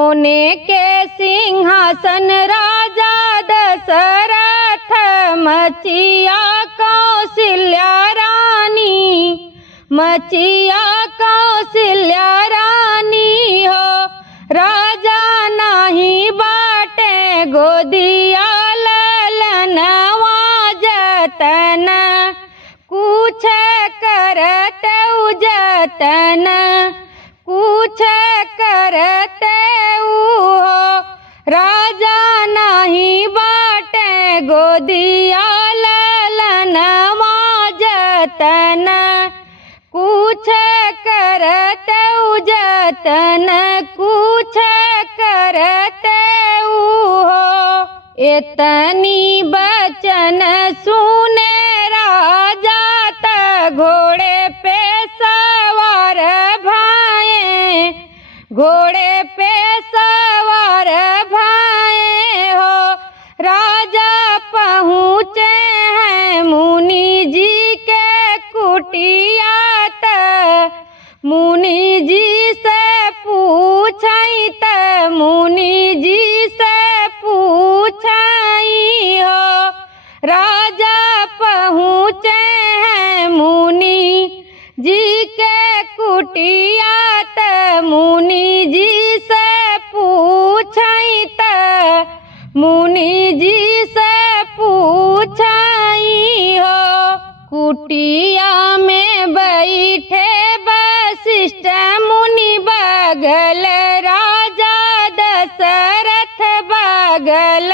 सोने के सिंहासन राजा दशरथ, मचिया कौशल्या रानी, मचिया कौशल्या रानी हो। राजा नाही बाटे गोदिया ललनवा, जतन कुछ करते जतन कुछ करते हो। राजा नाही बाटे गोदिया ललनवा, जतन कुछ करते जतन कुछ करते हो। इतनी बचन सुने राजा त घोड़े पे सवार भाए, घोड़े पे सवार भाए हो। राजा पहुँचे हैं मुनि जी के कुटिया, मुनि जी से पूछई त मुनि जी से पूछई हो। राजा पहुँचे हैं मुनि जी के कुटिया, त मुनि जी से पूछई त मुनि जी से पूछई हो। कुटिया में बैठे वशिष्ठ मुनि बगल, राजा दशरथ बगल,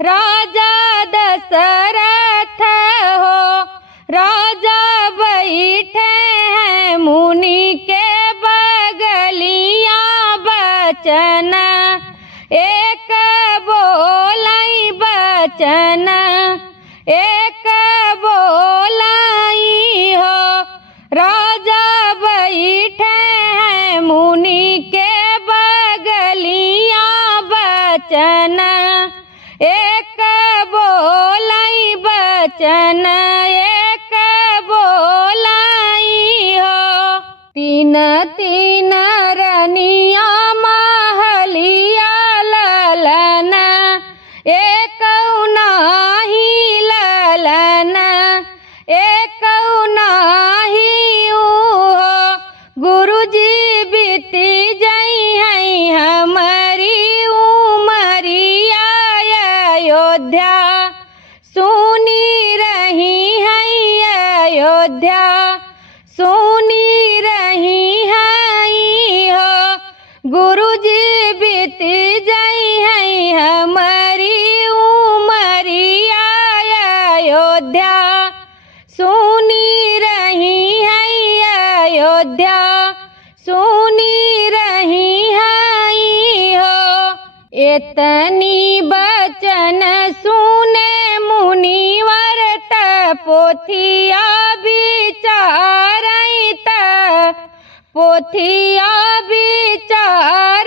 राजा दशरथ हो। राजा बैठे हैं मुनि के बगलिया, बचन एक बोलाई, बचन एक बोलाई हो। राजा बैठे हैं मुनि के बगलिया, बचन एक बोलाई, बचन एक बोलाई हो। तीन तीन रनिया महलिया ललन, एक नाही ललन, एक नाही हो। गुरुजी बीती जई हैं हमारी उमरिया, अयोध्या सुनी रही है, अयोध्या सुनी रही है हो। गुरुजी बीती जई हैं हमारी उमरिया, अयोध्या सुनी रही है, अयोध्या सुनी रही है हो। इतनी बचन सुने मुनिवर त पोथिया बिचारई, त पोथिया बिचारई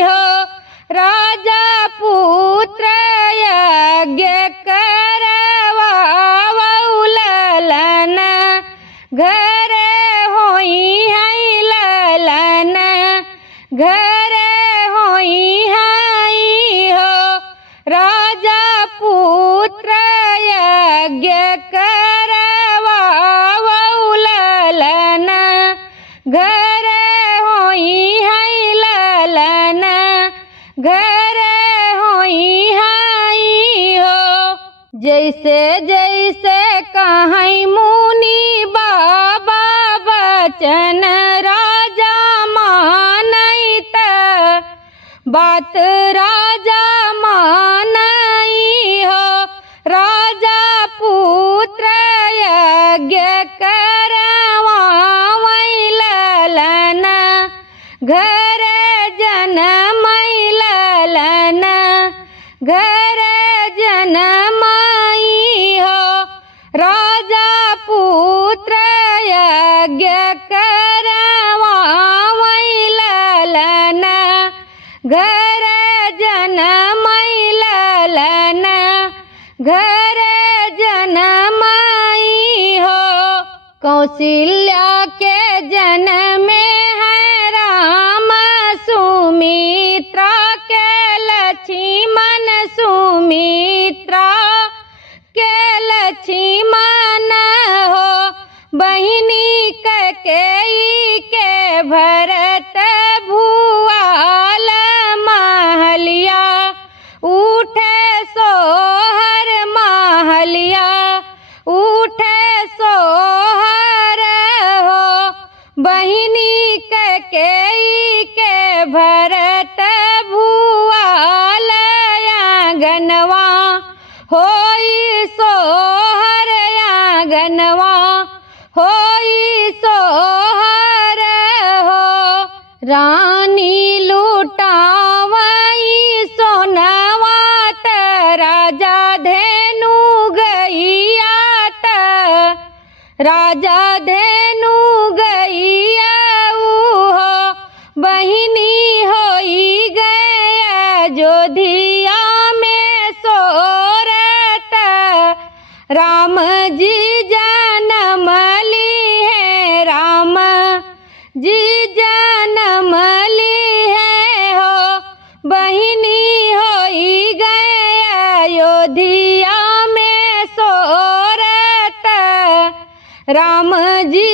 हो। राजा पुत्र यज्ञ करवावऊ ललन, घर होई है ललन, घर होई है हो। राजा पुत्र यज्ञ करवावऊ ललन, घर होई है ललन, घर होई है हो। जैसे जैसे कहीं मुनि बाबा बचन, राजा मानई त बात राजा मानई हो। राजा पुत्र यज्ञ करवावई ललन, घर जनमई ललन, घर जनमई हो। राजा पुत्र यज्ञ करवावई ललन, घर जनमई ललन, घर जनमई हो। कौशल्या के जन्म है राम सुमिरन, होई सोहर आंगनवा होई सोहर हो। रानी लुटावई सोनवा त राजा धेनु गैया त राजा धेनु गैया हो। बहिनी होई गया जोधिया में सोरत राम जी जन्म ली है राम जी जन्म ली है हो। बहिनी होई गया अयोध्या में सोरत राम जी